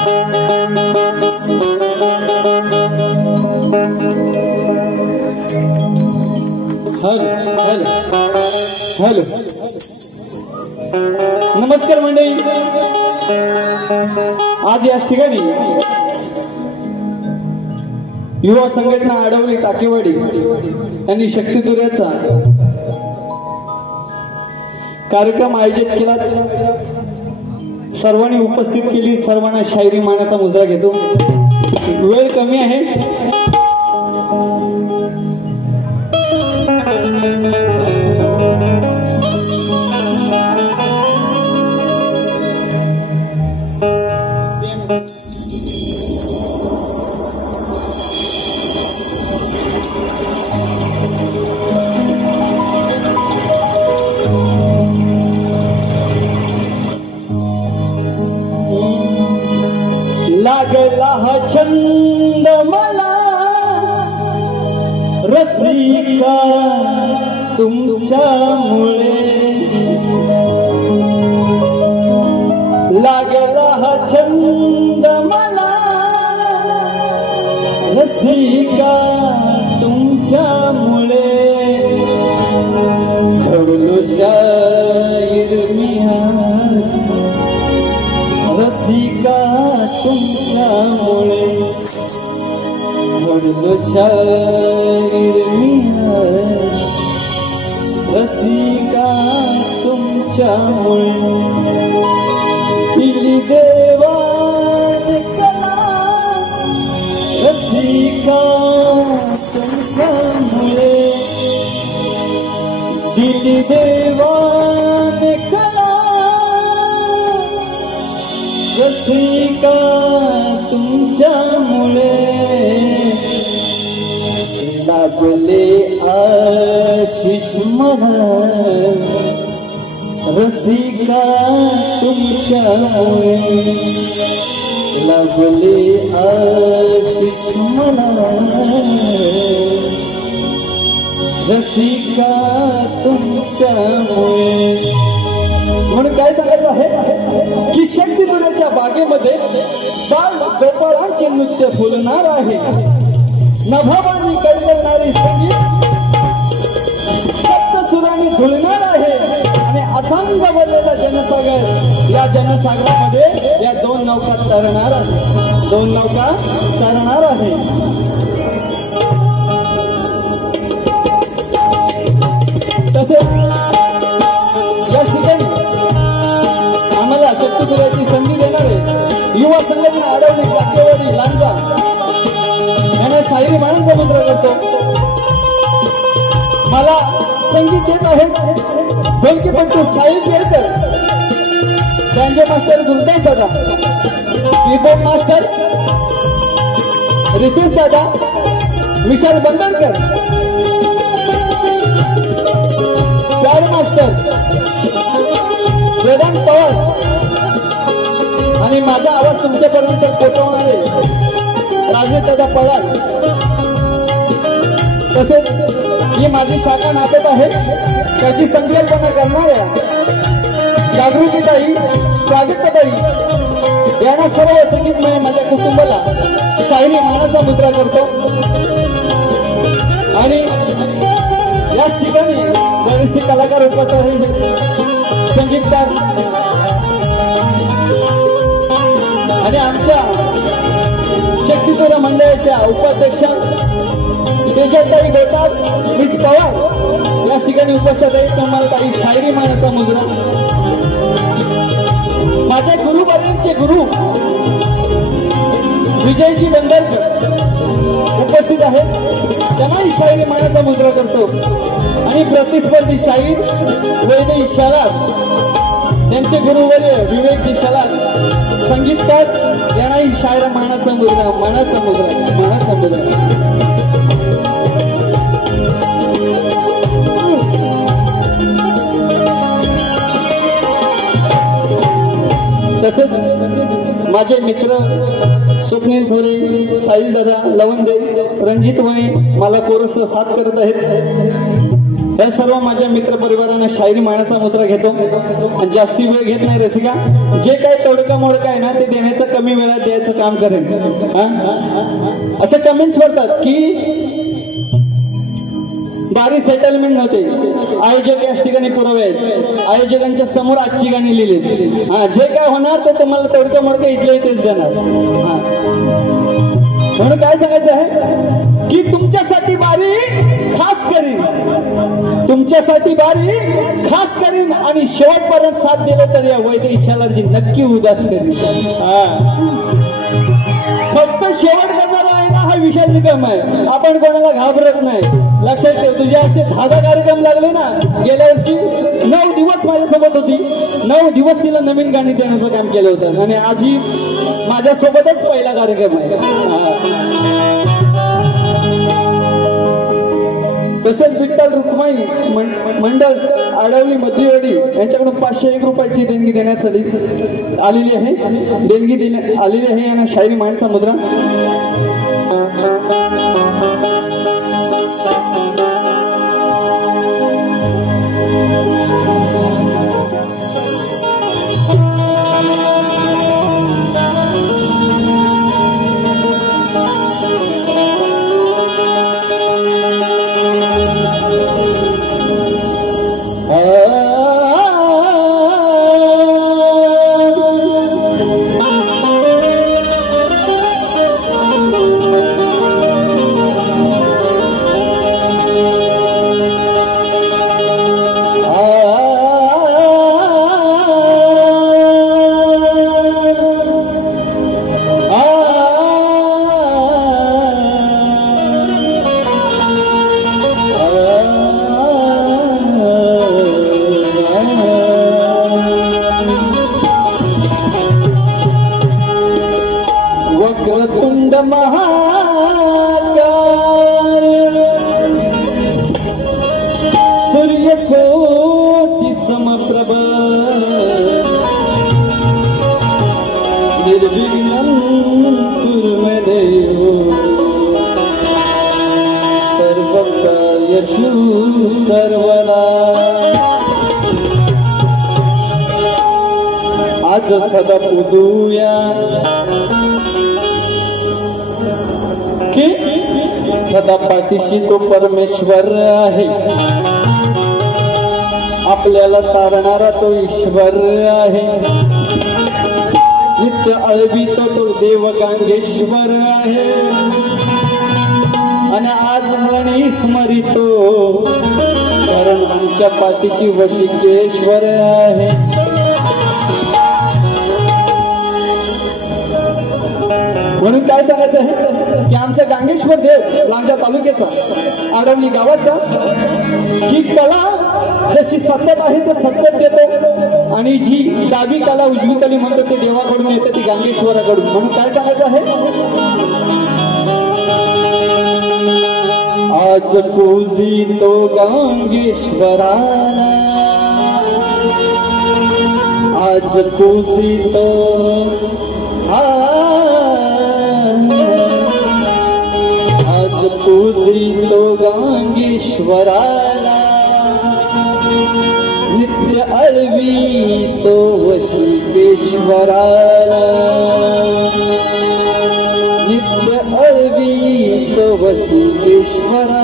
Hello नमस्कार मंडळी। आज याच ठिकाणी युवा संघटना आडवली टाकेवाडी यांनी शक्तिदुर्याचा कार्यक्रम आयोजित केला। सर्वांनी उपस्थित केली। सर्वांना शायरी मानाचा मुद्रा घेतो। वेळ कमी आहे। लागला हा छंद मला रसिका तुमच्यामुळे, लागला हा छंद मला रसिका तुमच्यामुळे, घडलो शायर मी रसिका तुमच्यामुळे, घडलो शायर मी रसिका तुमच्यामुळे, दिली देवाने कला रसिका तुमच्यामुळे, दिली देवाने कला रसिका तुमच्यामुळे, लागले आशिष मला रसिका तुमच्यामुळे, लागले आशिष मला रसिका तुमच्यामुळे। म्हणून काय सांगायचं आहे की शक्तिदुर्याच्या बागेमध्ये बाळ गोपाळांचे नृत्य फुलणार आहे। नभावानी कळकळणारी संगीत सप्तसुरांनी झुलणार आहे आणि असांग भरलेला जनसागर, या जनसागरामध्ये या दोन नौका तरणार आहेत, दोन नौका तरणार आहे। तसेच या ठिकाणी आम्हाला शक्तिदुर्याची संधी देणारे युवा संघटना आडवली टाकेवाडी लांजा यांना शायरी मानाचा मुद्रा करतो। मला संगीत देत आहेत ढोलकीपट्टू साहिल केळकर, त्यांचे मास्टर सुलतान दादा, कीबोर्ड मास्टर रितेश दादा, विशाल बंदरकर, प्यार मास्टर वेदांत पवार आणि माझा आवाज तुमच्यापर्यंत पोहोचवणारे राजेश दादा पवार। तसेच ही माझी शाखा नाटक आहे, त्याची संकल्पना करणाऱ्या जागृतीताई, प्राजक्ताताई यांना सर्व संगीतमय माझ्या कुटुंबाला शायरी मानाचा मुद्रा करतो। आणि याच ठिकाणी बरेचसे कलाकार उपस्थित आहेत, संगीतकार आणि आमच्या शक्तिदुर्या मंडळाच्या उपाध्यक्षा तेजताई गोताब, मिस पवार या ठिकाणी उपस्थित आहेत। तुम्हाला काही शायरी मानाचा मुद्रा। माझ्या गुरुवर्यांचे गुरु विजयजी बंदरकर उपस्थित आहेत, त्यांनाही शायरी मानाचा मुद्रा करतो। आणि प्रतिस्पर्धी शाहीर वैदई शलाद त्यांचे गुरुवर्य विवेकजी शलाद, संगीतकार यांनाही शायर मानाचा मुद्रा, मानाचा मुद्रा, मानाचा मुद्रा। तसेच माझे मित्र स्वप्नील थोरे, साहिल दादा, लवंदे, रणजित वणे मला कोरस साथ करत आहेत। या सर्व माझ्या मित्र परिवारांना शायरी मानाचा मुद्रा घेतो आणि जास्ती वेळ घेत नाही रसिका. जे काही तोडका मोडका आहे ना ते देण्याचं कमी वेळात द्यायचं काम करेन. असे कमेंट्स पडतात की बारी सेटलमेंट नव्हते, आयोजक याच ठिकाणी पुरावे आहेत, आयोजकांच्या समोर आजची गाणी लिहिली. जे काय होणार ते तुम्हाला तोडकं मोडकं इथले इथेच देणार. म्हणून काय सांगायचं आहे की तुमच्यासाठी बारी खास करीन, तुमच्यासाठी बारी खास करीन आणि शेवटपर्यंत साथ दिलं तर या वैद्य ईशालाजी नक्की उदास करीन. फक्त शेवट करणारा आहे ना हा विषय निकम आहे. आपण कोणाला घाबरत नाही. लक्षात ठेव, तुझे असे 10 कार्यक्रम लागले ना. गेल्या वर्षी 9 दिवस माझ्यासोबत होती, 9 दिवस तिला नवीन गाणी देण्याचं काम केलं होतं आणि आजही माझ्यासोबतच पहिला कार्यक्रम आहे. तसेच विठ्ठल रुक्माई मंडळ आडवली मध्यवाडी यांच्याकडून 501 रुपयाची देणगी देण्यासाठी आलेली आहे. देणगी आलेली आहे यांना शायरी मानाचा मुद्रा. वक्रतुंड महाकाय सूर्यकोटि समप्रभ निर्विघ्नं कुरु मे देव सर्वकार्येषु सर्वदा. आज सदा पुजूया की सदा पाठीशी तो परमेश्वर आहे, आपल्याला तारणारा तो ईश्वर आहे. नित्य अळवितो तो देव गांगेश्वर आहे आणि आज सणी स्मरितो कारण आमच्या पाठीशी वशिकेश्वर आहे. म्हणून काय सांगायचं आहे की आमच्या गांगेश्वर देव लांजा तालुक्याचा आडवली गावाचा ही कला जशी सत्यात आहे ते सत्यात देतो आणि जी डावी कला उजवी कली म्हणतो ते देवाकडून येते ती गांगेश्वराकडून. म्हणून काय सांगायचं आहे आज पूजितो गांगेश्वराला, आज पूजितो आज पूजितो गांगेश्वराला, नित्य अळवितो वशिकेश्वराला, नित्य अळवितो वशिकेश्वराला.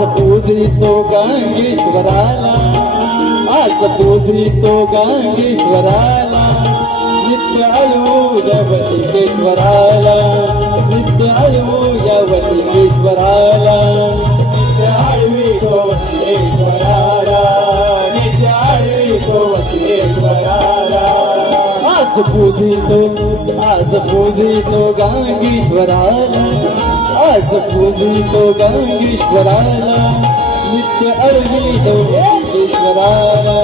पूजितो गांगेश्वराला, आज पूजितो गांगेश्वराला, नित्य आळू या वसिकेश्वराला, नित्य आळू या वसिकेश्वराला, नित्य आळवी तो वसिकेश्वराला, नित्य आळवी तो वसिकेश्वराला. आज पूजितो गांगेश्वराला, आज पूजितो गांगेश्वराला, नित्य आळवितो वसिकेश्वराला,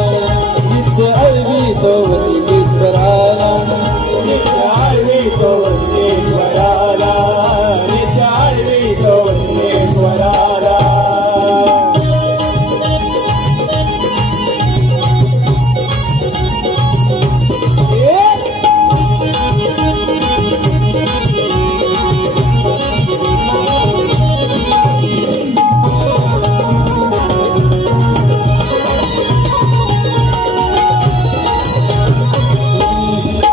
नित्य आळवितो वसिकेश्वराला, नित्य आळवितो वसिकेश्वराला, नित्य आळवितो वसिकेश्वराला.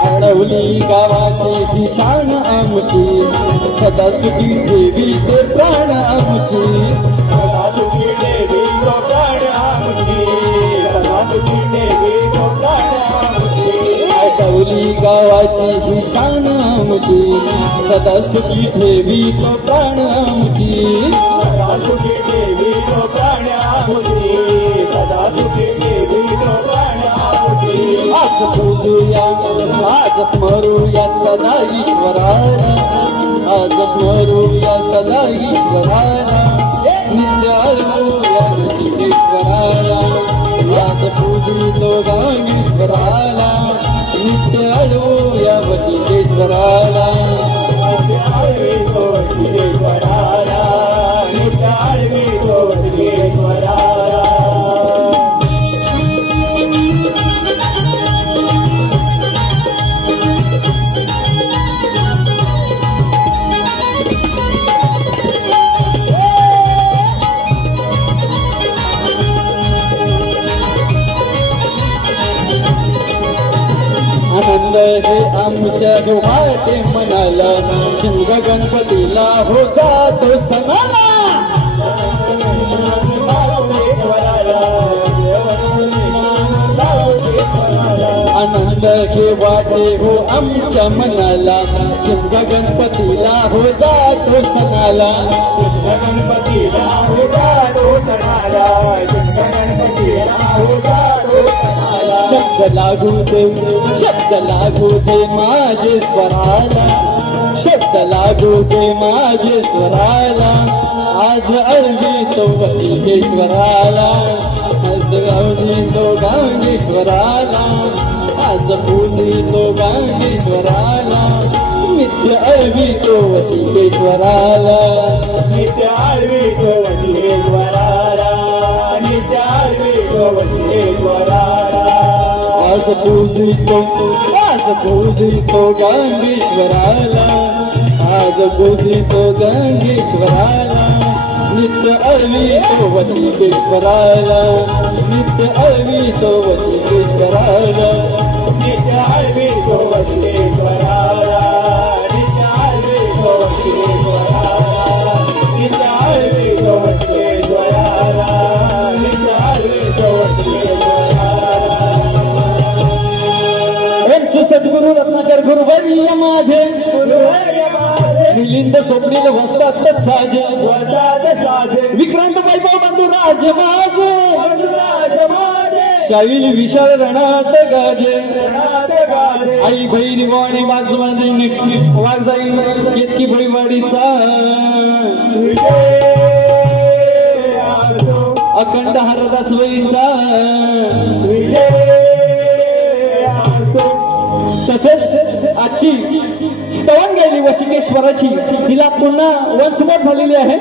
आडवली गावाची ही शान आमची, सदा सुखी ठेवी ते प्राण आमची, सदा सुखी देवी तो प्राण आमची, सदा सुखी देवी तो प्राण आमची. आडवली गावाची ही शान आमची, सदा सुखी ठेवी तो प्राण आमची, सदा सुखी देवी तो प्राण आमची, सदा सुखी देवी तो प्राण आमची. आज पूजूया आज स्मरूया सदा ईश्वराला, आज स्मरूया सदा ईश्वराला, नित्य आळूया वसिकेश्वराला, आज पूजितो गांगेश्वराला, नित्य आळूया वसिकेश्वराला, नित्य आळवितो वसिकेश्वराला, नित्य आळवितो वसिकेश्वराला. आनंद हे आमच्या डोहाटे मनाला, शिंग गणपतीला हो जातो सणाला. आनंद हे वाटे हो आमच्या मनाला, शिंग गणपतीला हो जातो सणाला, गणपतीला हो जातो सणाला, गणपतीला हो जातो सणाला. शब्द लागू दे माझे स्वराला, शब्द लागू दे माझे स्वराला, आज आळवितो वसिकेश्वराला, आज गावजितो गांगेश्वराला, आज पूजितो गांगेश्वराला, नित्य आळवितो वसिकेश्वराला, नित्य आळवितो वसिकेश्वराला, नित्य आळवितो वसिकेश्वराला. आज पूजितो गांगेश्वराला, आज पूजितो गांगेश्वराला, नित्य आळवितो वसिकेश्वराला, नित्य आळवितो वसिकेश्वराला, नित्य आळवितो वसिकेश्वराला, नित्य आळवितो वसिकेश्वराला, नित्य आळवितो वसिकेश्वराला, नित्य आळवितो वसिकेश्वराला. सद्गुरु रत्नाकर गुरुवर्य माझे, मिलिंद स्वप्नील वस्तात साजे, विक्रांत वैभव बंधू राज माझे, शाहील विशाल रणात गाजे, आई बहीण वाणी वाज जाईल केतकी भोईवाडीचा, अखंड हरदास वईचा, तसेच आजची स्तवन गायली वसिकेश्वराची हिला पुन्हा वन्स मोर झालेली आहे.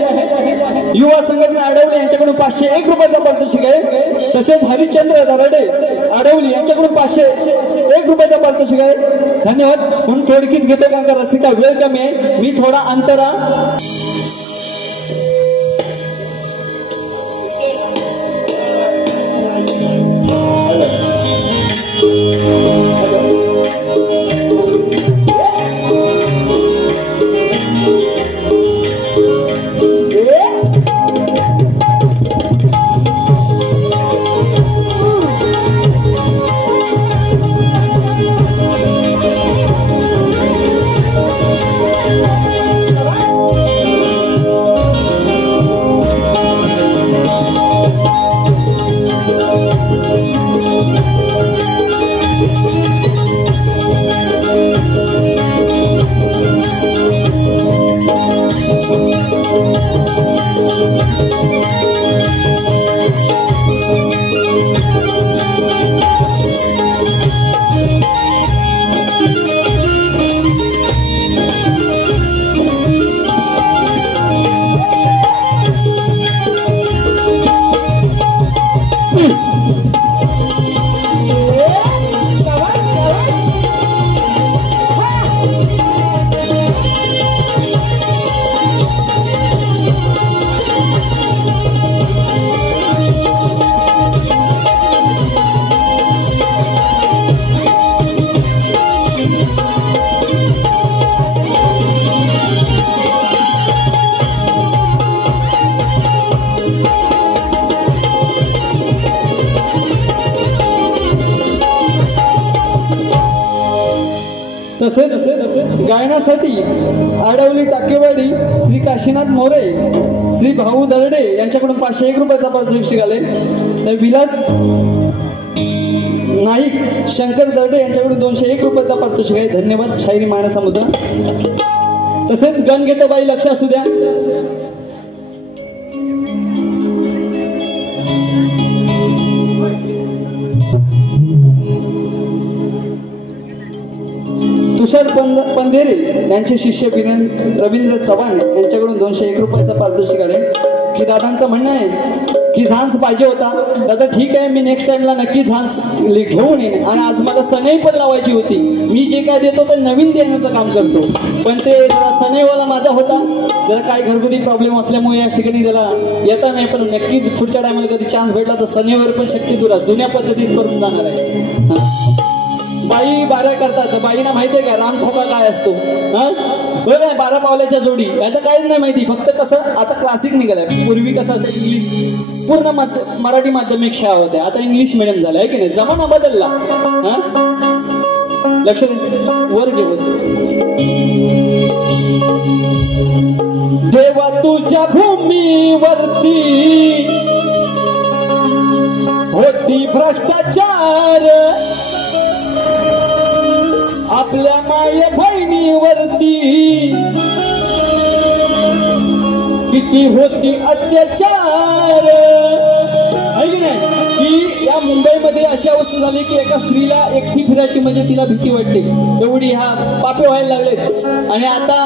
युवा संघटना आडवली यांच्याकडून 501 रुपयाचा पारितोषिक आहे. तसेच हरिश्चंद्र दराडे आडवली यांच्याकडून 501 रुपयाचा पारितोषिक आहे. धन्यवाद. म्हणून थोडकीच घेतो कारण का रसिका वेळ कमी आहे. मी थोडा अंतरा तसेच गायनासाठी आडवली टाकेवाडी श्री काशीनाथ मोरे, श्री भाऊ दर्डे यांच्याकडून 501 रुपयाचा पारितोषिक आले. तर विलास नाईक, शंकर दर्डे यांच्याकडून 201 रुपयाचा पारितोषिक आहे. धन्यवाद. शायरी मानाचा मुद्दा. तसेच गण घेतो बाई, लक्ष असू द्या. तुषार पंधेरे यांचे शिष्य रवींद्र चव्हाण यांच्याकडून 201 रुपयाचा पारितोषिक आले. की दादांचं म्हणणं आहे की झांस पाहिजे होता. दादा ठीक आहे, मी नेक्स्ट टाइमला नक्की झांस घेऊन येईन. आणि आज मला सनई पण लावायची होती. मी जे काय देतो ते नवीन देण्याचं काम करतो, पण ते जरा सनईवाला माझा होता. जरा काय घरगुती प्रॉब्लेम असल्यामुळे या ठिकाणी त्याला येता नाही. पण नक्की पुढच्या टायमाला कधी चान्स भेटला तर सनईवर पण शक्ती तुला जुन्या पद्धतीत करून जाणार आहे. बाई बारा करतात. बाईना माहिती आहे का रामठोका काय असतो? बरं, 12 पावलाच्या जोडी. याचं काहीच नाही माहिती. फक्त कसं आता क्लासिक निघालंय. पूर्वी कसं इंग्लिश पूर्ण मराठी माध्यमिक शाळा होत्या, आता इंग्लिश मिडियम झालं आहे की नाही. जमाना बदलला. लक्ष दे, वर घेऊन देवा तुझ्या भूमीवरती होती भ्रष्टाचार, आपल्या माय बहिणीवरती किती होती अत्याचार. आहे नाही की या मुंबईमध्ये अशी अवस्था झाली की एका स्त्रीला एकटी फिरायची म्हणजे तिला भीती वाटते. एवढी ह्या पापे व्हायला लागलेत. आणि आता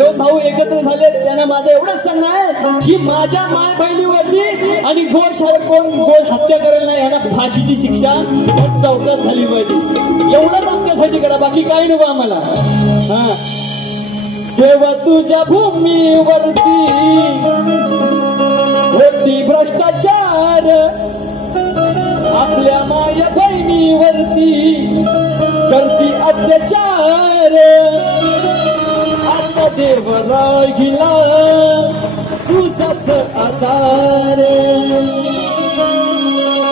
2 भाऊ एकत्र झालेत. त्यांना माझं एवढंच सांगणं आहे की माझ्या माय बहिणीवरती आणि गोळ हत्या करायला नाही, यांना फाशीची शिक्षा चौकात झाली पाहिजे. एवढंच आमच्यासाठी करा, बाकी काही नको आम्हाला. देवा तुझ्या भूमीवरती होती भ्रष्टाचार, आपल्या माय बहिणीवरती करती अत्याचार. आता देव राहिला तुझाच आधार,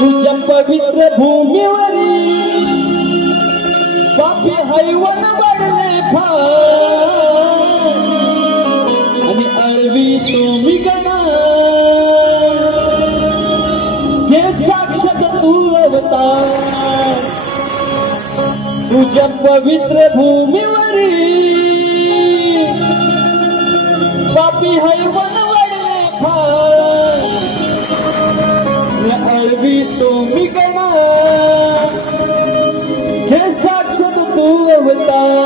तुझ्या पवित्र भूमीवरी पापी हैवन वाढले फार, आणि अळवी तुम्ही गणा हे साक्षात तू अवतार. तुझ्या पवित्र भूमीवरी पापी हैवन वाढले फार, अळवी तुम्ही गणा हे साक्षात तू अवतार.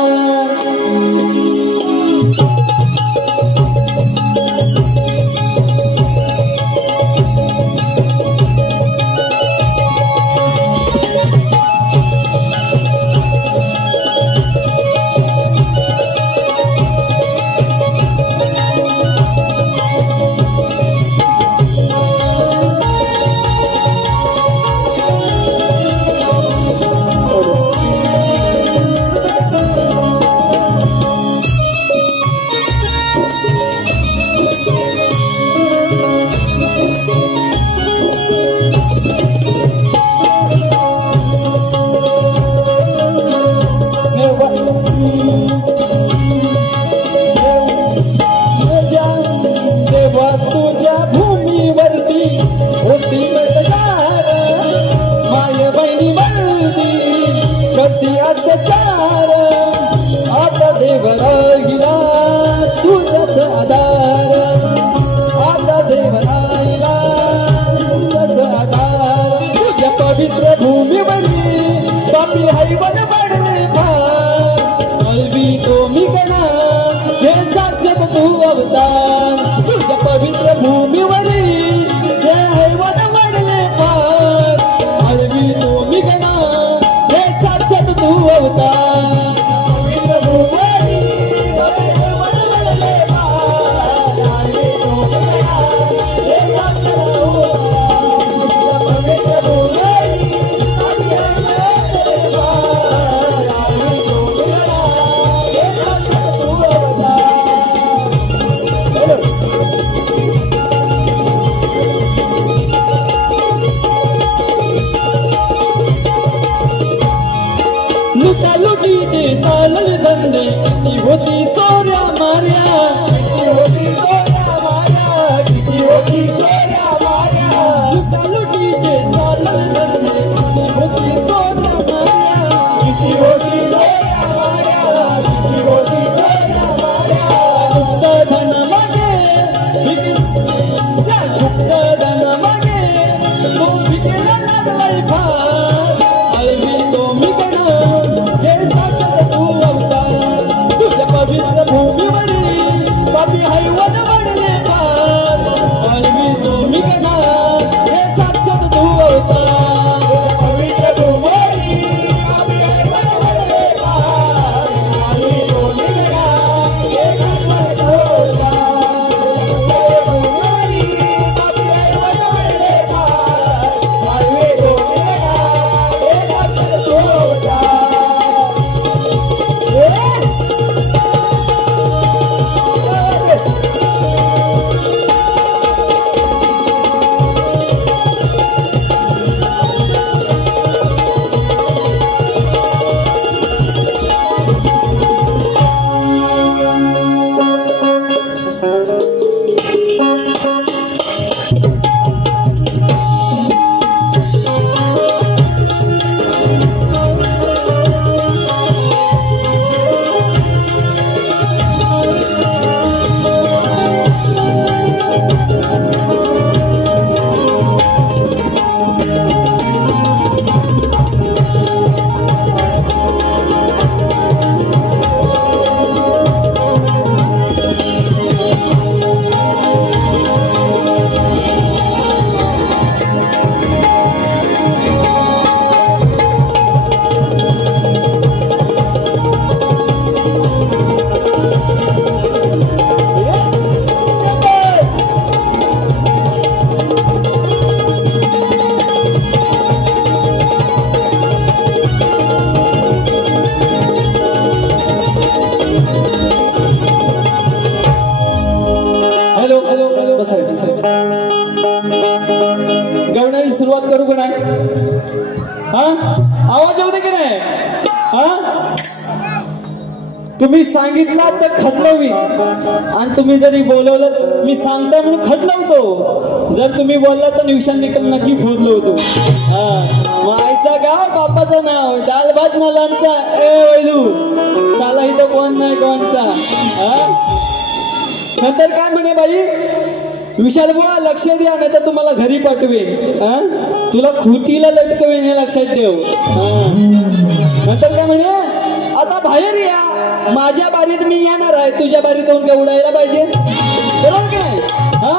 आता देव राहिला तुझाच आधार, आता देव राहिला तुझाच आधार. तुझ्या पवित्र भूमीवरती पापी हैवन वाढले फार, अळवी तुम्ही गणा हे साक्षात तू अवतार. तुझ्या पवित्र भूमीवरी हे हैवन वाढले फार, अळवी तुम्ही गणा हे साक्षात तू अवतार. लुटालुटीचे चालल धंदे किती होती चोऱ्या माऱ्या किती होती चोऱ्या माऱ्या किती होती चोऱ्या माऱ्या लुटालुटीचे चालल धंदे किती होती चोऱ्या माऱ्या किती होती चोऱ्या माऱ्या किती होती चोऱ्या माऱ्या गुप्त धनामागे गुप्त धनामागे तो विकेला लागलाय फार आळवी तो मिकडं हे साक्षर तू अवतार तुझ्या पवित्र भूमीवरील पापी हैवन बनले फार आळवी तो मिकडं हे साक्षर तू अवतार पवित्र भूमी आम्ही बनवले पार आम्ही दोन्ही गडा एक बनवला भूमी आम्ही बनवले पार आम्ही दोन्ही गडा एक बनवला हॅलो हॅलो हॅलो बसाय गवण्याची सुरुवात करू का नाही हा आवाज येऊ दे की नाही हा तुम्ही सांगितला तर खतलं मी आणि तुम्ही जरी बोलवलं मी सांगता म्हणून खतलवतो जर तुम्ही बोलला तर निवशान निकल नक्की फोडलो होतो हा मायचा गाव बापाचं नाव डाल भात नालांचा ए वैदू साला इथं कोण नाही कोणचा हा नंतर काय म्हणे बाई विशाल बुवा लक्ष द्या नाही तर तुम्हाला घरी पाठवेन हा तुला खुटीला लटकवेन हे लक्षात ठेव नंतर काय म्हणे आता बाहेर या माझ्या बारीत मी येणार आहे तुझ्या बारीत येऊन काय उडायला पाहिजे बरोबर काय हा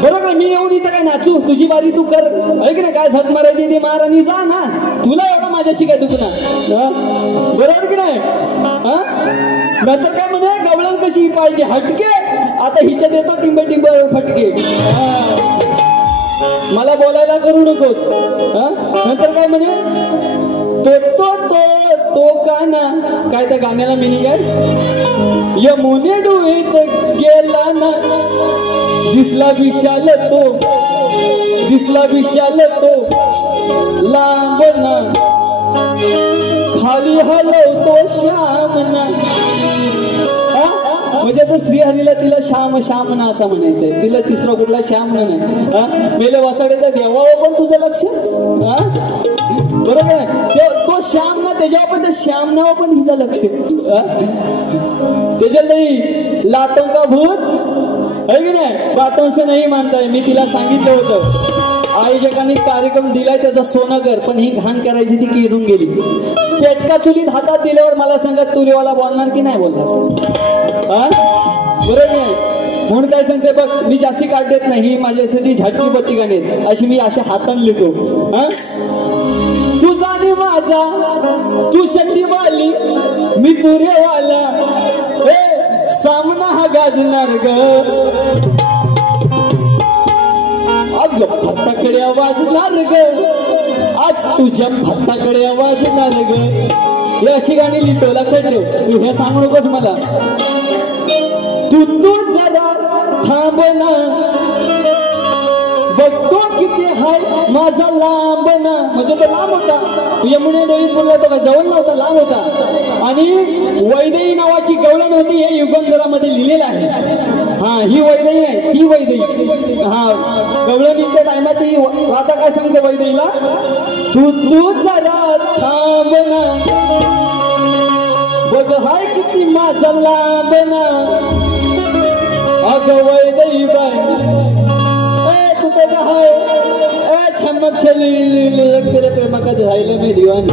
बरोबर मी येऊन इथं काय नाचू तुझी बारी तू कर ऐक ना काय झक मारायची ती मार आणि जा ना तुला एवढा माझ्याशी काय दुखणार बरोबर की नाही हा नंतर काय म्हणे गवळण कशी पाहिजे हटके आता हिच्या देतो टिंब टिंब फटके मला बोलायला करू नकोस नंतर काय म्हणे तो तो तो तो काना काय त्या गाण्याला मिनिंग आहे यमुने डोईत गेला ना दिसला विशाल तो लांब ना खाली हलवतो श्याम ना म्हणजे आता श्रीहरीला तिला श्याम श्याम ना असं म्हणायचंय तिला तिसरा कुठला श्याम ना नाही मेले वसाड्याचा देवावर पण तुझं लक्ष बरोबर आहे तो श्याम ना त्याच्यावर पण त्या श्याम नाव पण हिचं लक्ष त्याच्यात नाही लातों का भूत है की नाही बातों से नाही मानताय मी तिला सांगितलं होतं आयोजकांनी कार्यक्रम दिलाय त्याचा सोनं कर पण ही घाण करायची ती किरून गेली पेटका चुलीत हातात दिल्यावर मला सांगत तुरीवाला बोलणार की नाही बोलणार बरोबर नाही म्हणून काय सांगते बघ मी जास्ती काढ देत नाही माझ्यासाठी झटकी बत्ती गाणे अशी मी अशा हातान लिहितो तुझा आणि माझा तू शक्तीवाली मी तुरेवाला सामना हा गाजणार ग अग फटाकडे वाजणार ग आज तुझ्या फटाकडे वाजणार ग हे अशी गाणी लिहितो लक्षात ठेव तू हे सांगू नकोस मला तू जरा थांब ना बघतो किती हाय माझा लांब ना, म्हणजे तो लांब होता. यमुने डोईत बोलला तो काय जवळ नव्हता, लांब होता. आणि वैदेही नावाची गवळण होती, हे युगंधरामध्ये लिहिलेलं आहे. हा, ही वैदेही आहे, ही वैदेही. हा, गवळणीच्या टायमात ही राधा काय सांगते वैदेहीला, तू जरा थांब ना, बघ हाय किती माझा लांब ना. अगं वैदेही बाई कुठे का हाय, छमक चली तेरे प्रेमा का राहिलं नाही दिवानी.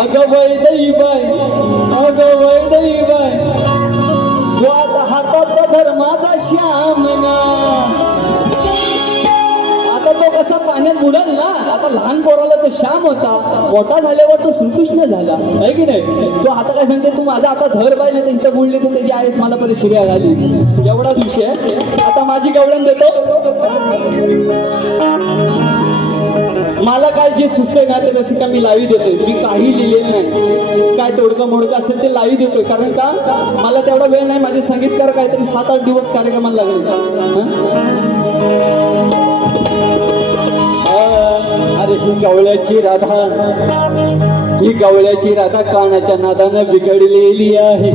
अगं वैदेही बाई, अगं वैदेही बाई, तू आता हातात धर माझा श्याम ना. आता तो कसा पाण्यात बुडल ना, आता लहान पोराला तो श्याम होता, मोठा झाल्यावर तो श्रीकृष्ण झाला आहे की नाही. तो आता काय सांगते, तू माझा आता धर बाई, नाही तर इथं बुडले तर त्याची आईस मला पहिले शिर्या घाली. एवढाच विषय. आता माझी गवळण देतो. मला काय जे सुचतंय ना ते रसिका मी लावी देतोय. मी काही लिहिलेलं नाही, काय तोडकं मोडकं असेल ते लावी देतोय. कारण का मला तेवढा वेळ नाही. माझे संगीतकार काहीतरी 7-8 दिवस कार्यक्रमाला लागले. अरे ही गवळ्याची राधा, ही गवळ्याची राधा कानाच्या नादानं बिघडलेली आहे.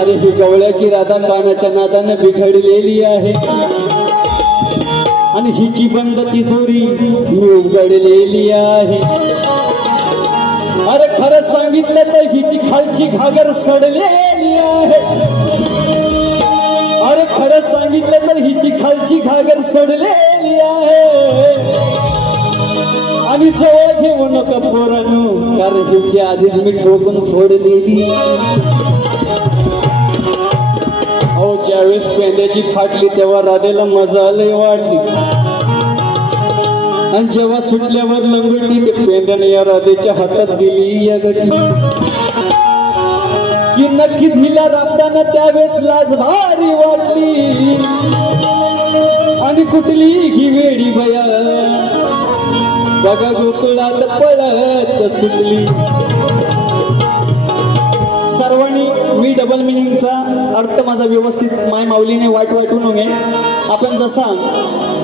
अरे ही गवळ्याची राधा कानाच्या नादानं बिघडलेली आहे. आणि हिची बंद तिजोरी मी उघडलेली आहे. अरे खरं सांगितलं तर हिची खालची घागर सडलेली आहे. अरे खरं सांगितलं तर हिची खालची घागर सडलेली आहे. आणि जवळ घेऊ नका पोरांनो, कारण हिची आधीच मी ठोकून फोडलेली. अहो ज्यावेळेस पेंद्याची फाटली तेव्हा राधेला मजा लय वाटली. आणि जेव्हा सुटल्यावर लंगडली ते पेंद्याने या राधेच्या हातात दिली या गटी. की नक्कीच हिला राबताना त्यावेळेस लाज भारी वाटली. आणि कुठली ही वेडी बया बघा गोकुळात पळत सुटली. सर्वांनी मी डबल मिनिंगचा अर्थ माझा व्यवस्थित माय माऊलीने वाटू नये. आपण जसा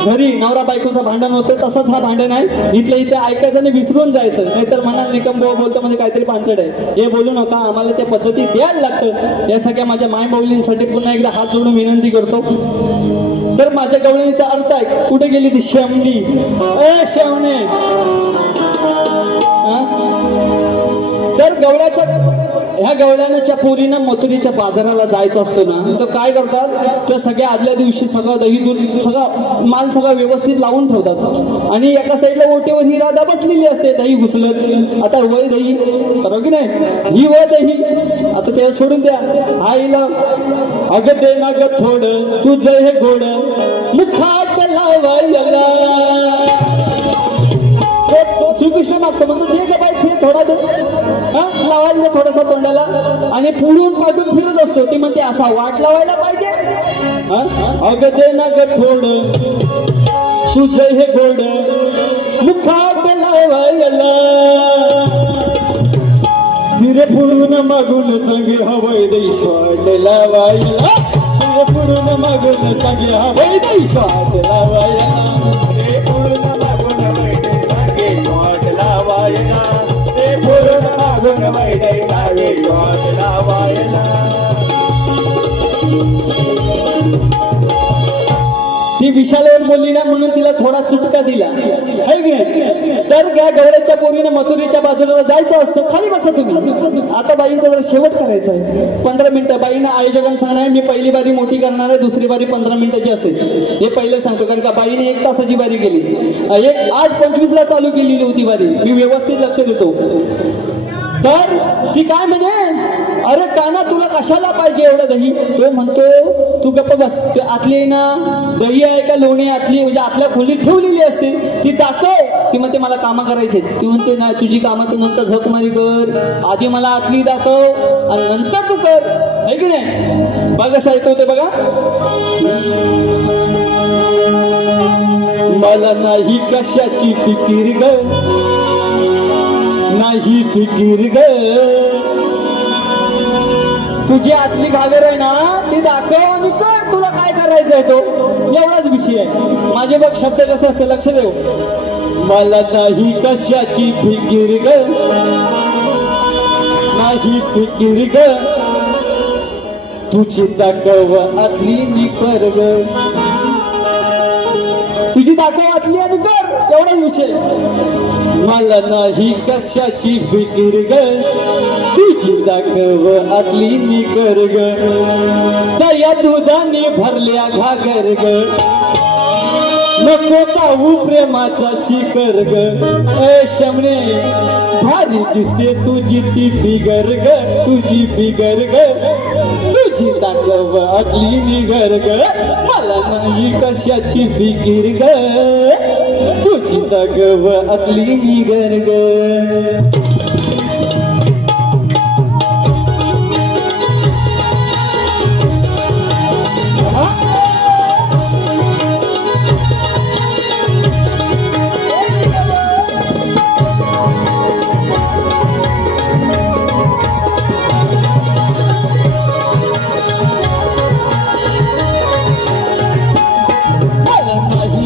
घरी नवरा बायकोचं भांडण होतं तसंच हा भांडण आहे. इथल्या इथे ऐकायचं आणि विसरून जायचं, नाहीतर मनात निकमबो बोलतो म्हणजे काहीतरी पांचड आहे हे बोलू नका. आम्हाला त्या पद्धती द्यायला लागतं. या सगळ्या माझ्या माय माऊलींसाठी पुन्हा एकदा हात जोडून विनंती करतो. तर माझ्या गवळणीचा अर्थ आहे, कुठे गेली ती शेवणी, शेवणे. तर ह्या गवळ्याच्या पोरीनं मथुरीच्या बाजाराला जायचं असतो ना, तर काय करतात, तर सगळ्या आदल्या दिवशी सगळं दही दूध सगळं माल सगळं व्यवस्थित लावून ठेवतात. आणि एका साईडला ओटेवर ही राधा बसलेली असते दही घुसलत. आता वय दही बरोबर की नाही, ही वय दही. आता ते सोडून द्या. आईला अगं दे ना ग थोडं तुझं हे गोड मुखात लावायला. श्रीकृष्ण मागतो म्हणतो दे ग बाई ते थोडा दे, लावायला थोडासा तोंडाला. आणि पुढून पाठून फिरत असतो. ती म्हणते असा वाट लावायला पाहिजे. अगं दे ना ग थोडं तुझं हे गोड मुखात लावायला. तिरे पुढून मागून सांगे हवय दही स्वाट लावायला. तिरे पुढून मागून सांगे हवय दही स्वाट लावायला. तिरे पुढून मागून सांगे स्वाट लावायला. ते पुढून मागून वैदही सांगे स्वाट लावायला. ती विशालवर बोलली ना म्हणून तिला थोडा चुटका दिला है की नाही. तर त्या गवळ्याच्या पोरीने मथुरीच्या बाजूला जायचं असतं. खाली बसा तुम्ही. आता बाईंचा जरा शेवट करायचा आहे. 15 मिनिटं बाईनं आयोजकांना सांगणार मी पहिली बारी मोठी करणार आहे, दुसरी बारी 15 मिनिटाची असेल हे पहिले सांगतो. कारण का बाईने 1 तासाची बारी केली. आज 25ला चालू केलेली होती बारी. मी व्यवस्थित लक्ष देतो. तर ती काय म्हणे, अरे काना तुला कशाला पाहिजे एवढं दही. तो म्हणतो तू गप्प बस. आतली ना दही आहे का लोणी आतली म्हणजे आतल्या खोलीत ठेवलेली असते ती दाखव. ती म्हणते मला कामं करायचे. ती म्हणते नाही तुझी कामं तू नंतर झकमारी कर, आधी मला आतली दाखव आणि नंतर तू कर है की नाही. बघा कसं ऐकतो ते बघा. मला नाही कशाची फिकीर ग, नाही फिकीर ग, तुझी आतली घागर आहे ना ती दाखव आणि कर तुला काय करायचं आहे तो एवढाच विषय आहे. माझे बघ शब्द कसं असतं लक्ष देऊ. मला नाही कशाची फिकीर ग नाही फिकीर ग तुझी दाखव आतली निकर ग तुझी दाखव आतली आणि कर एवढाच विषय. मला नाही कशाची फिकीर ग तुझी दाखव आतली निकर ग दया दुधाने भरल्या घागर ग नको पाहू प्रेमाचा शिखर ग. ए शमणे भारी दिसते तुझी ती फिगर ग तुझी फिगर ग तुझी दाखव आतली निगर ग मला नाही कशाची फिकीर ग तुझी दाखव आतली निगर ग.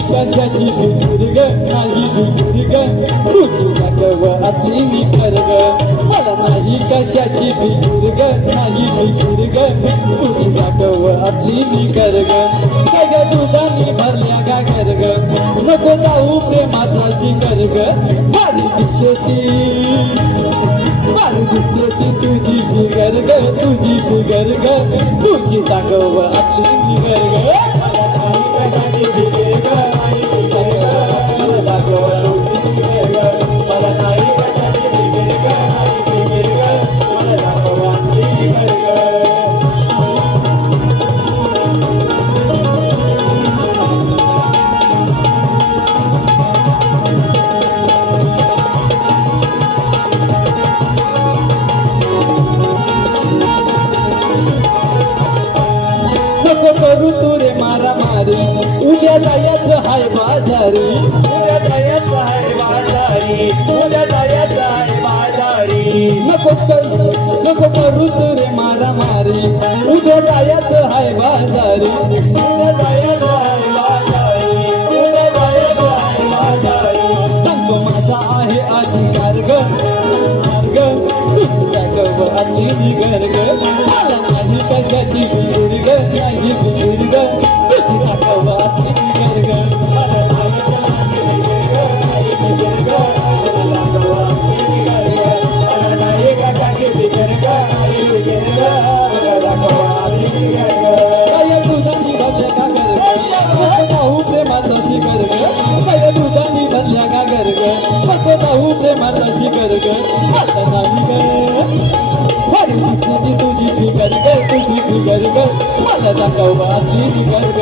कशाची फिकीर ग नाही फिकीर ग तुझी दाखव आतली निकर ग मला नाही कशाची फिकीर ग नाही फिकीर ग तुझी दाखव आतली निकर ग काय ग दुधाने भरल्या घागर ग नको जाऊ प्रेमाचा शिखर ग भारी दिसते ती तुझी फिगर ग तुझी फिगर ग तुझी दाखव आतली निकर ग. करू तुरे मारा मारी उद्या जायचं हाय बाजारी उद्या जायचं हाय बाजारी उद्या जायचं हाय बाजारी नको करू तुरे मारा मारी उद्या जायचं हाय बाजारी उद्या जायचं हाय बाजारी उद्या जायचं हाय बाजारी सांगतो माझा आहे अधिकार ग ग आतली निगर ग मला नाही कशाची फिकीर ग नाही फिकीर ग तुझी दाखव आतली निगर ग मला नाही कशाची फिकीर ग नाही फिकीर ग दाखव आतली निगर ग काय दुधानी भरल्या घागर ग पाहू प्रेमाचा शिखर ग काय दुधानी भरल्या घागर ग पाहू प्रेमाचा शिखर ग मला नाही ग तुझी फिकर ग तुझी फिकर ग मला दाखव आतली निगर ग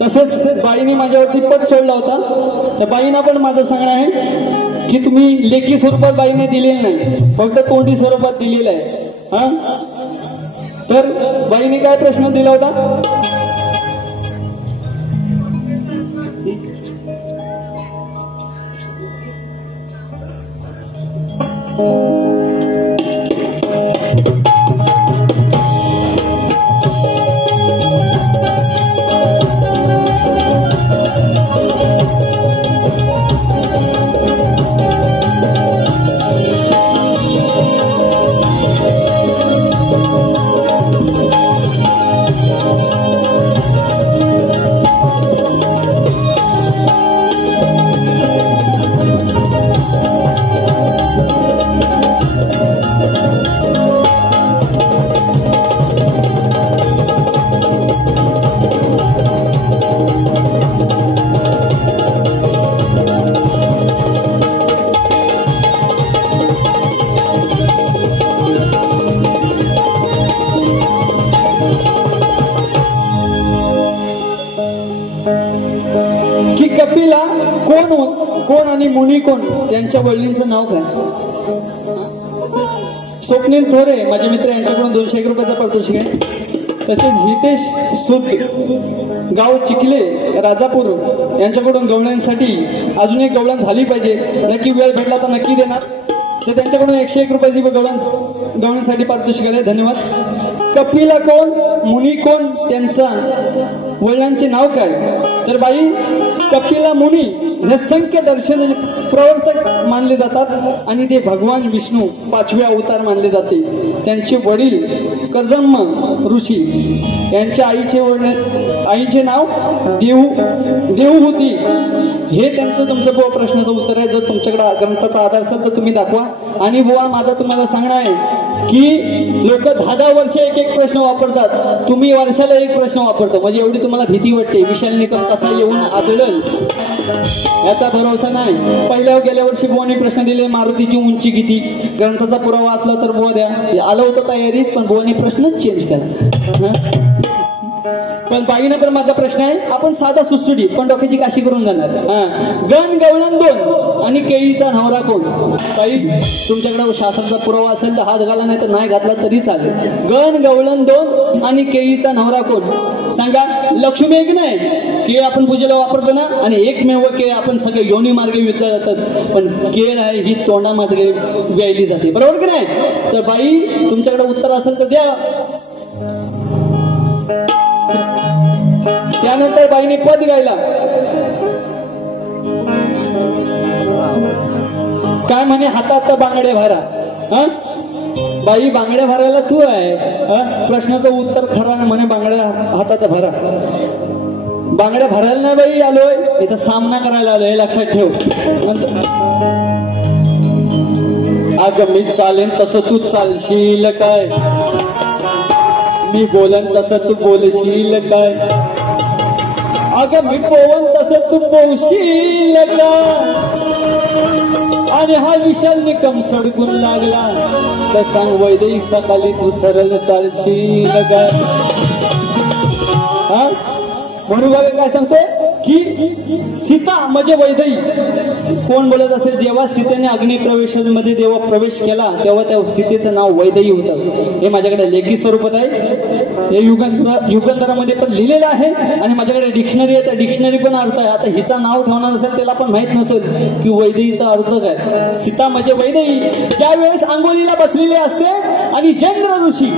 तसंच बाईने माझ्यावरती पद सोडला होता त्या बाईंना पण माझं सांगणं आहे की तुम्ही लेखी स्वरूपात बाईने दिलेलं नाही फक्त तोंडी स्वरूपात दिलेलं आहे. हा तर बाईने काय प्रश्न दिला होता. की कपिला कोण आणि मुनी कोण त्यांच्या वडिलांचं नाव काय. स्वप्नील थोरे माझे मित्र यांच्याकडून 201 रुपयाचा पारितोषिक आहे. तसेच हितेश सूत गाव चिखले राजापूर यांच्याकडून गवळ्यांसाठी अजून एक गवळण झाली पाहिजे, नक्की वेळ भेटला तर नक्की देणार. तर त्यांच्याकडून 101 रुपयाची गवळणसाठी पारितोषिक आहे. धन्यवाद. कपिला कोण, मुनी कोण, त्यांचा वडिलांचे नाव काय? तर बाई कपिला मुनी हे संख्य दर्शन प्रवर्तक मानले जातात आणि ते भगवान विष्णू 5वे अवतार मानले जाते. त्यांचे वडील कर्दम ऋषी, यांच्या आईचे नाव देवहूती. हे त्यांचं तुमचं बुवा प्रश्नाचं उत्तर आहे. जर तुमच्याकडे ग्रंथाचा आधार असेल तर तुम्ही दाखवा. आणि बुवा माझा तुम्हाला सांगणं आहे की लोक 10-10 वर्ष एक प्रश्न वापरतात, तुम्ही वर्षाला एक प्रश्न वापरतो. म्हणजे एवढी तुम्हाला भीती वाटते विशाल निकम कसा येऊन आदळल याचा भरोसा नाही. गेल्या वर्षी बुवाने प्रश्न दिले, मारुतीची उंची किती? ग्रंथाचा पुरावा असला तर बुवा द्या. आलं होतं तयारीत, पण बुवाने प्रश्नच चेंज केला. पण बाईनं पण माझा प्रश्न आहे, आपण साधा सुसुडी पण डोक्याची काशी करून जाणार. गण गवळण 2 आणि केळीचा नवरा कोण? बाई तुमच्याकडे शास्त्राचा पुरावा असेल तर हात घाला, नाही तर नाही घातला तरी चालेल. गण गवळण 2 आणि केळीचा नवरा कोण? सांगा. लक्ष्मी एक नाही केळ आपण पूजेला वापरतो ना, आणि एकमेव केळ आपण सगळे योनी मार्गे विकल्या जातात, पण केळ आहे ही तोंडामार्गे व्यायली जाते. बरोबर की नाही? तर बाई तुमच्याकडे उत्तर असेल तर द्या. त्यानंतर बाईने पद गायला. काय म्हणे? हातात बांगड्या भरा. बाई बांगड्या भरायला तू आहे. प्रश्नाचं उत्तर खरा म्हणे बांगड्या हातात भरा. बांगड्या भरायला नाही बाई आलोय, इथं सामना करायला आलोय, लक्षात ठेव. अगं मी चालेन तसं तू चालशील काय? मी बोलन तसं तू बोलशील काय? अगं मी पोवन तसं तू पोवशील का? आणि हा विशाल निकम सडकून लागला तर सांग वैदेही सकाळी तू सरळ चालशील का? म्हणून बघा काय सांगते की सीता म्हणजे वैदेही. कोण बोलत असेल? जेव्हा सीतेने अग्निप्रवेशामध्ये देवा प्रवेश केला तेव्हा त्या सीतेचं नाव वैदेही होतं. हे माझ्याकडे लेखी स्वरूपात आहे, हे युगंधरामध्ये पण लिहिलेलं आहे, आणि माझ्याकडे डिक्शनरी आहे, त्या डिक्शनरी पण अर्थ आहे. आता हिचं नाव ठेवणार असेल त्याला पण माहित नसेल की वैदेहीचा अर्थ काय. सीता म्हणजे वैदेही. ज्या वेळेस आंघोळीला बसलेले असते आणि जैंद्र ऋषी,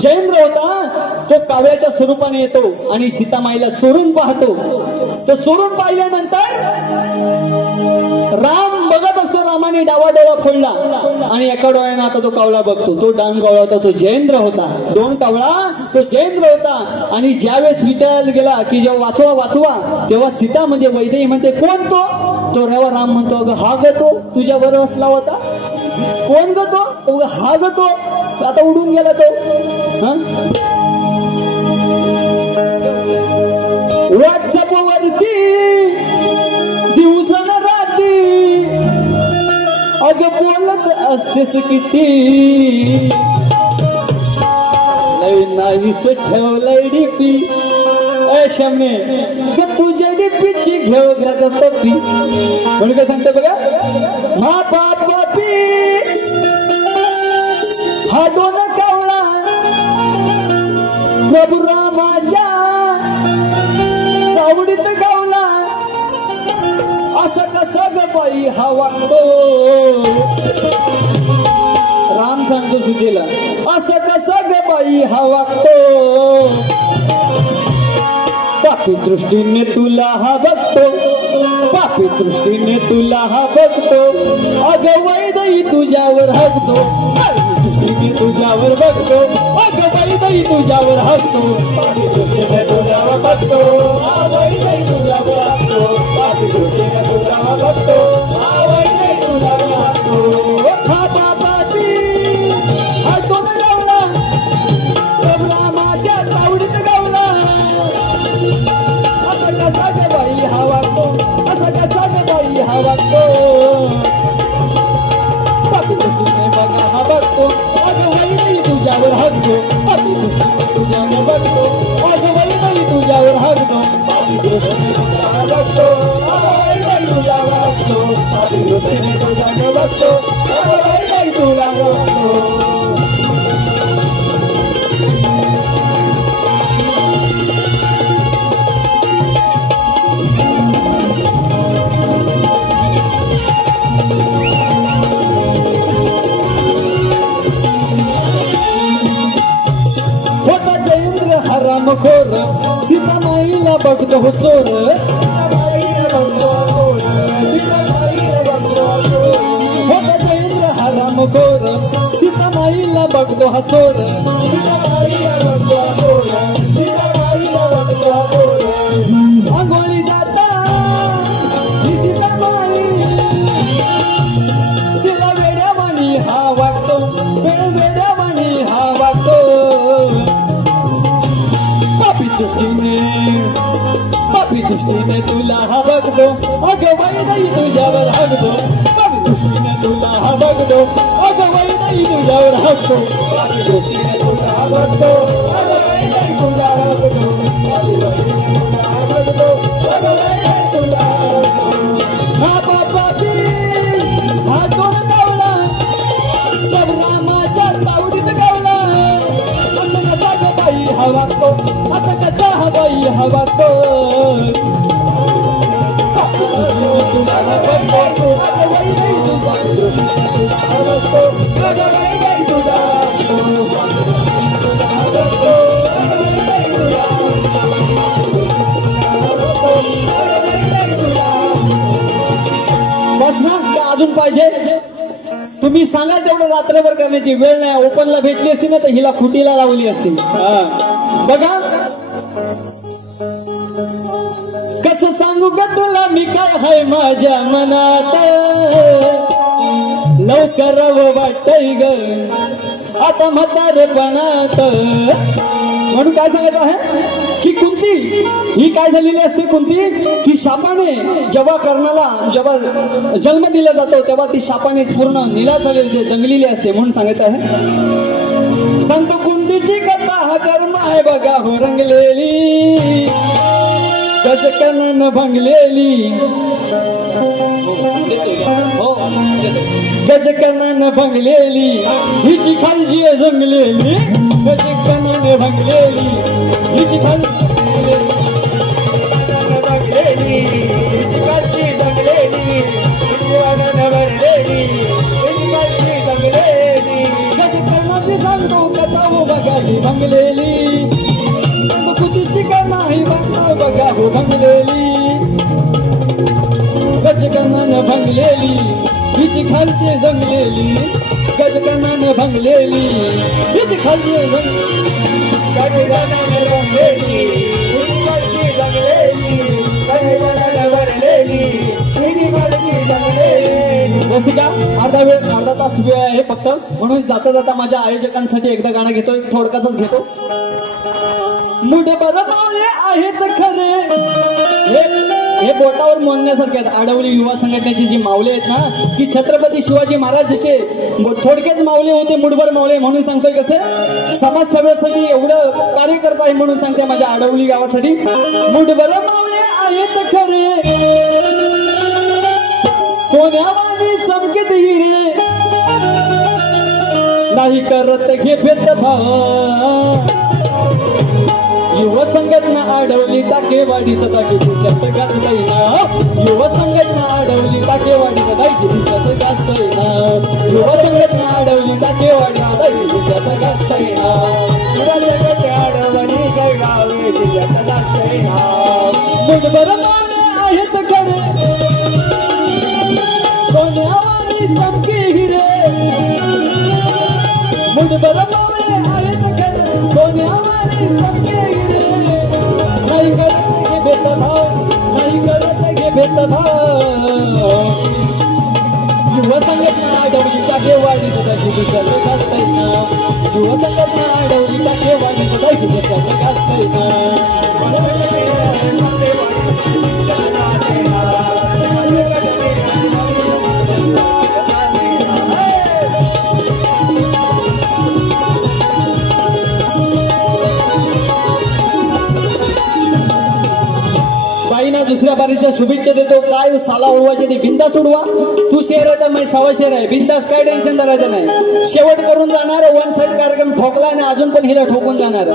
जैंद्र होता तो काव्याच्या स्वरूपाने येतो आणि सीतामाईला चोरून पाहतो. तो चोरून पाहिल्यानंतर राम बघत असतो. रामाने डावा डोळा फोडला आणि एका डोळ्याने आता तो कावळा बघतो. तो डान कावळा होता, तो जैंद्र होता. 2 कावळा तो जैंद्र होता. आणि ज्यावेळेस विचारायला गेला की जेव्हा वाचवा तेव्हा सीता म्हणजे वैदेही म्हणते कोण तो? तो रेवा राम म्हणतो अगं हा ग तो तुझ्यावर असला होता. कोण ग तो? हा ग तो. आता उडून गेला तो. व्हॉट्सअप वरती दिवसन रात्री अगं बोलत असतेस किती, नाहीस ठेवलंय डीपी. शमने तुझ्या डीपीची घेऊ घ्या पप्पी. म्हणून काय सांगते बघा, मा पापी हा 2 कावळा प्रभू रामाच्या आवडीत गावला. असं कसं ग बाई हा वागतो? राम सांगतो सीतेला, असं कसं ग बाई हा वागतो? पापी दृष्टीने तुला हा बघतो, पापी दृष्टीने तुला हा बघतो. अगं वैदेही तुझ्यावर हसतो, दृष्टीने तुझ्यावर बघतो. अगं वैदेही तुझ्यावर हसतो, पापी दृष्टीने तुझ्यावर बघतो. वैदेही तुझ्यावर हसतो, पापी दृष्टीने तुझ्यावर बघतो. वैदेही तुझ्यावर हसतो. हा बाबाची हा 2 गावला रामाच्या तावडीत गावला. असं कसा ग बाई हा वागतो, असं कसा ग बाई हा वागतो? पापी दृष्टीने बघा हा बघतो. अगं वैदेही तुझ्यावर हसतो, पापी दृष्टीने तुझ्यावर बघतो. अगं वैदेही तुझ्यावर हसतो, पापी दृष्टीने तुझ्यावर बघतो. अगं वैदेही तुझ्यावर हसतो, पापी दृष्टीने तुझ्यावर बघतो. गजेंद्र हा राम गोर सीतामाईला बघतो हा चोर आंघोळी जाता ही सीतामाई तिला वेड्यावाणी हा वागतो वेड्यावाणी हा वागतो पापी दृष्टीने तुला हा बघतो अगं वैदाई तुझ्यावर हागतो पापी दृष्टीने तुला हा बघतो अगं वैदाई तुझ्यावर हागतो पापी दृष्टीने तुला हा बघतो अगं वैदाई तुझ्यावर हागतो पापी दृष्टीने तुला हा बघतो अगं वैदाई तुझ्यावर हागतो हा बापाची हा कोण गावला सब रामाच्या तावडीत गावला असं कसा ग बाई हा वागतो असं कसा हा बाई हा वागतो बस ना का अजून पाहिजे तुम्ही सांगा तेवढं रात्रभर करण्याची वेळ नाही ओपनला भेटली असती ना तर हिला खुटीला लावली असती बघा कसं सांगू ग तुला मी काय हाय माझ्या मनात लवकर वाटतय ग आता म्हातारपणात म्हणून काय सांगायचं आहे की कुंती ही काय झालेली असते कुंती की शापाने जेव्हा कर्णाला जेव्हा जन्म दिला जातो तेव्हा ती शापाने पूर्ण निला झालेली जंगलेली असते म्हणून सांगायचं आहे संत कुंतीची कथा हा कर्म आहे बघा हो रंगलेली गजकर्णानं भंगलेली गजकर्णानं भंगलेली हिची खालची जंगलेली गजकर्णानं भंगलेली हिची खालची भंगलेली हिची खालची जंगलेली भरलेली हिची खालची जंगलेली गजकर्णाची सांगतो कथा हो बघा ही भंगलेली कुतीची करणा ही बघा बघा हो भंगलेली गजकर्णानं भंगलेली हिची खालची जंगलेली गजकर्णानं भंगलेली हिची खालची गजकर्णानं भंगलेली हिची खालची जंगलेली गजकर्णानं भरलेली हिची खालची जंगलेली रसिका अर्धा तास वेळ आहे फक्त म्हणून जाता जाता माझ्या आयोजकांसाठी एकदा गाणं घेतो थोडकासच घेतो मुठभर मावळे आहेत खरे हे बोटावर मोडण्यासारखे आहेत आडवली युवा संघटनेची जी मावळे आहेत ना की छत्रपती शिवाजी महाराज जसे थोडकेच मावळे होते मुठभर मावळे म्हणून सांगतोय कसं समाजसेवेसाठी एवढं कार्य करत आहे म्हणून सांगते माझ्या आडवली गावासाठी मुठभर मावळे आहेत खरे सोन्यावानी चमकीत हिरे नाही करत घे भेदभाव युवा संघटना आडवली टाकेवाडीचा दाखी दिशात गाजतय ना युवा संघटना आडवली टाकेवाडीचा दाखी दिशात गाजतय ना युवा संघटना आडवली टाकेवाडीचा दाखी दिशात गाजतय ना आडवली काय गावे दिशात गाजतय ना मुठभर मावळे आहेत खरे सोन्यावानी चमके हिरे मुठभर मावळे आहेत खरे सोन्यावानी चमके हिरे नाही करत घे भेदभाव नाही करत घे भेदभाव युवा संघटना आडवली टाकेवाडी सदाची दिशात गाजतय ना युवा संघटना आडवली टाकेवाडी सदाची दिशात गाजतय ना दुसऱ्या बारीच्या शुभेच्छा देतो काय साला उडवायचे ते बिंदास उडवा तू शेर आहे तर मी सवा शेर आहे बिंदास काय टेन्शन करायचं नाही शेवट करून जाणार वन साइड कार्यक्रम ठोकला आणि अजून पण हिला ठोकून जाणार